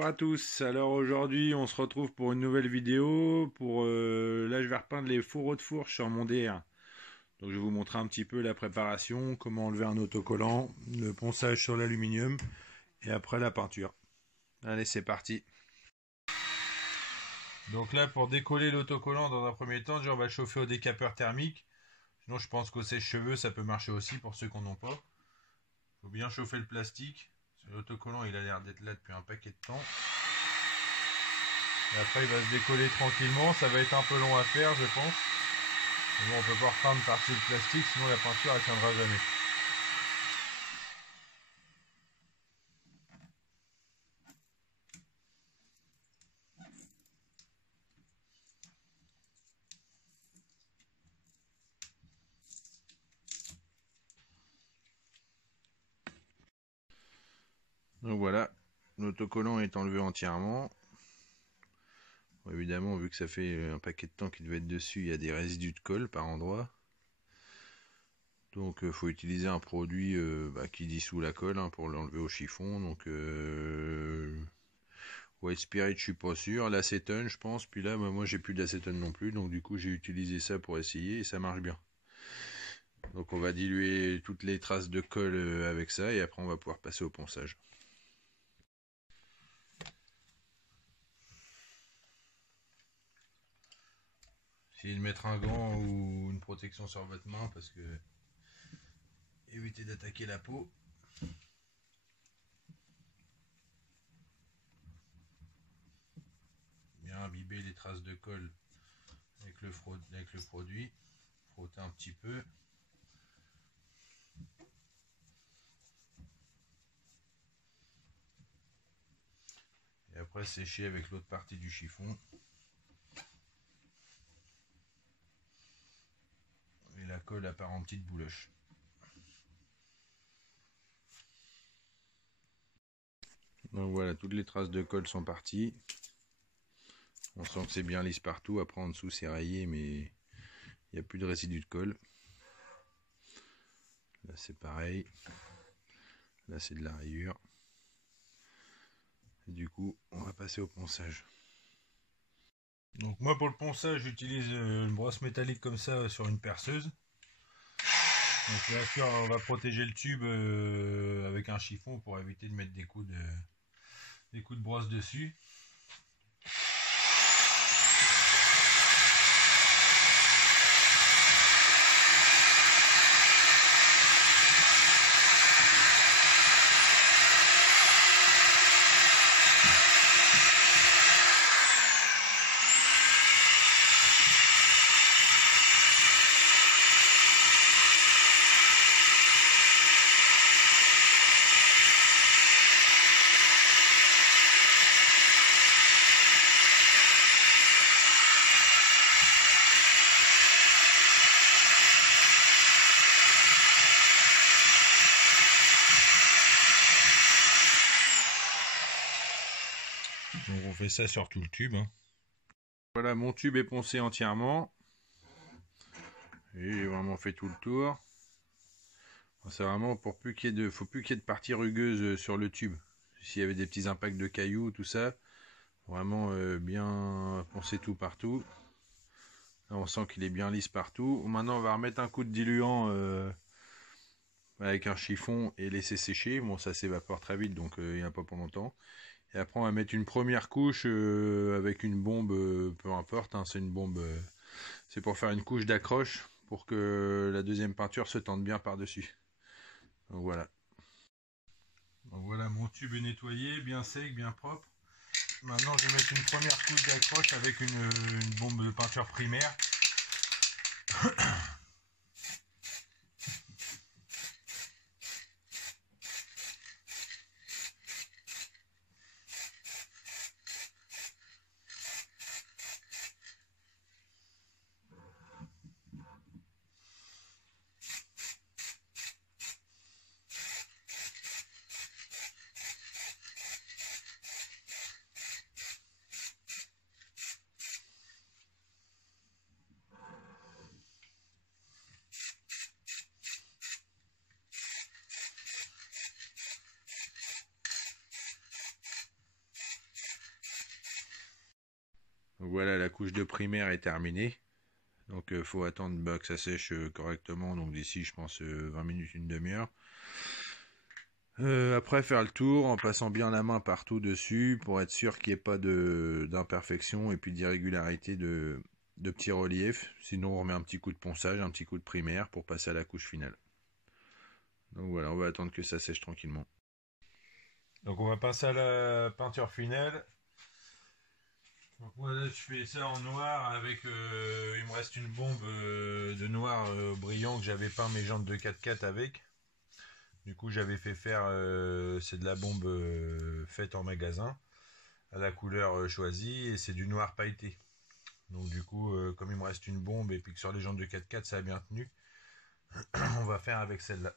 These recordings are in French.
Bonjour à tous, alors aujourd'hui on se retrouve pour une nouvelle vidéo. Là je vais repeindre les fourreaux de fourche sur mon DR. Donc je vais vous montrer un petit peu la préparation, comment enlever un autocollant, le ponçage sur l'aluminium et après la peinture. Allez, c'est parti. Donc là pour décoller l'autocollant dans un premier temps, on va le chauffer au décapeur thermique. Sinon je pense qu'au sèche-cheveux ça peut marcher aussi pour ceux qui n'en ont pas. Il faut bien chauffer le plastique. L'autocollant il a l'air d'être là depuis un paquet de temps. Et après il va se décoller tranquillement, ça va être un peu long à faire je pense. Mais bon, on peut pas reprendre par-dessus le plastique, sinon la peinture elle tiendra jamais. Donc voilà, l'autocollant est enlevé entièrement. Bon, évidemment, vu que ça fait un paquet de temps qu'il devait être dessus, il y a des résidus de colle par endroit. Donc il faut utiliser un produit qui dissout la colle pour l'enlever au chiffon. Donc White Spirit, je suis pas sûr. L'acétone, je pense. Puis là, moi j'ai plus d'acétone non plus. Donc du coup, j'ai utilisé ça pour essayer et ça marche bien. Donc on va diluer toutes les traces de colle avec ça et après on va pouvoir passer au ponçage. Essayez de mettre un gant ou une protection sur votre main parce que évitez d'attaquer la peau. Bien imbiber les traces de colle avec le produit. Frotter un petit peu. Et après sécher avec l'autre partie du chiffon. Et la colle apparaît en petite bouloche. Donc voilà, toutes les traces de colle sont parties. On sent que c'est bien lisse partout. Après en dessous c'est rayé mais il n'y a plus de résidus de colle. Là c'est pareil. Là c'est de la rayure. Et du coup on va passer au ponçage. Donc moi pour le ponçage j'utilise une brosse métallique comme ça sur une perceuse. Donc bien sûr on va protéger le tube avec un chiffon pour éviter de mettre des coups de brosse dessus. Donc on fait ça sur tout le tube. Voilà, mon tube est poncé entièrement. Et j'ai vraiment fait tout le tour. C'est vraiment pour plus qu'il y ait faut plus qu'il y ait de parties rugueuses sur le tube. S'il y avait des petits impacts de cailloux, tout ça, vraiment bien poncer tout partout. Là, on sent qu'il est bien lisse partout. Maintenant, on va remettre un coup de diluant avec un chiffon et laisser sécher. Bon, ça s'évapore très vite, donc il n'y en a pas pour longtemps. Et après, on va mettre une première couche avec une bombe, peu importe, c'est une bombe, c'est pour faire une couche d'accroche pour que la deuxième peinture se tende bien par-dessus. Donc voilà. Donc voilà, mon tube est nettoyé, bien sec, bien propre. Maintenant, je vais mettre une première couche d'accroche avec une bombe de peinture primaire. Donc voilà, la couche de primaire est terminée. Donc faut attendre que ça sèche correctement. Donc d'ici je pense 20 minutes, une demi-heure. Après faire le tour en passant bien la main partout dessus pour être sûr qu'il n'y ait pas d'imperfection et puis d'irrégularité de petits reliefs. Sinon on remet un petit coup de ponçage, un petit coup de primaire pour passer à la couche finale. Donc voilà, on va attendre que ça sèche tranquillement. Donc on va passer à la peinture finale. Donc voilà, je fais ça en noir avec, il me reste une bombe de noir brillant que j'avais peint mes jantes de 4x4 avec. Du coup j'avais fait faire, c'est de la bombe faite en magasin, à la couleur choisie, et c'est du noir pailleté. Donc du coup, comme il me reste une bombe et puis que sur les jantes de 4x4 ça a bien tenu, on va faire avec celle-là.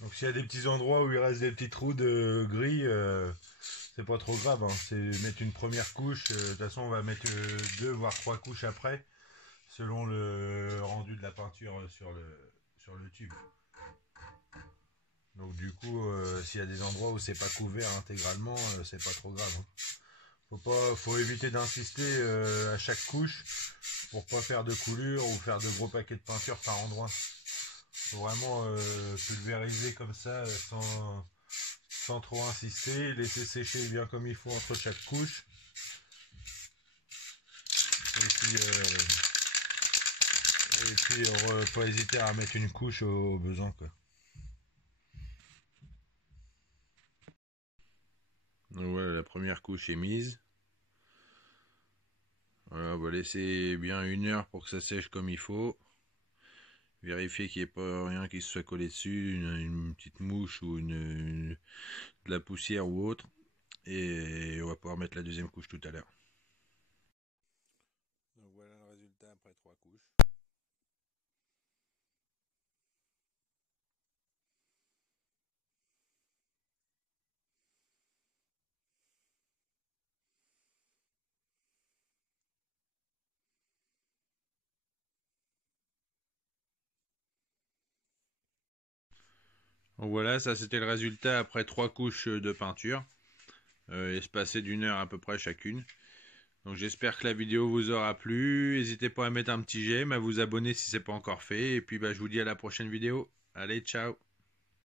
Donc s'il y a des petits endroits où il reste des petits trous de gris, c'est pas trop grave, hein. C'est mettre une première couche. De toute façon, on va mettre 2 voire 3 couches après, selon le rendu de la peinture sur le tube. Donc du coup, s'il y a des endroits où c'est pas couvert intégralement, c'est pas trop grave, hein. Faut éviter d'insister à chaque couche pour pas faire de coulure ou faire de gros paquets de peinture par endroit. Faut vraiment pulvériser comme ça sans trop insister, laisser sécher bien comme il faut entre chaque couche. Et puis pas hésiter à mettre une couche au besoin, quoi. Donc voilà, la première couche est mise. Voilà, on va laisser bien 1 heure pour que ça sèche comme il faut. Vérifier qu'il n'y ait pas rien qui se soit collé dessus, une petite mouche ou de la poussière ou autre. Et on va pouvoir mettre la deuxième couche tout à l'heure. Donc voilà le résultat après 3 couches. Donc voilà, ça c'était le résultat après 3 couches de peinture, espacées d'1 heure à peu près chacune. Donc j'espère que la vidéo vous aura plu. N'hésitez pas à mettre un petit j'aime, à vous abonner si ce n'est pas encore fait. Et puis je vous dis à la prochaine vidéo. Allez, ciao!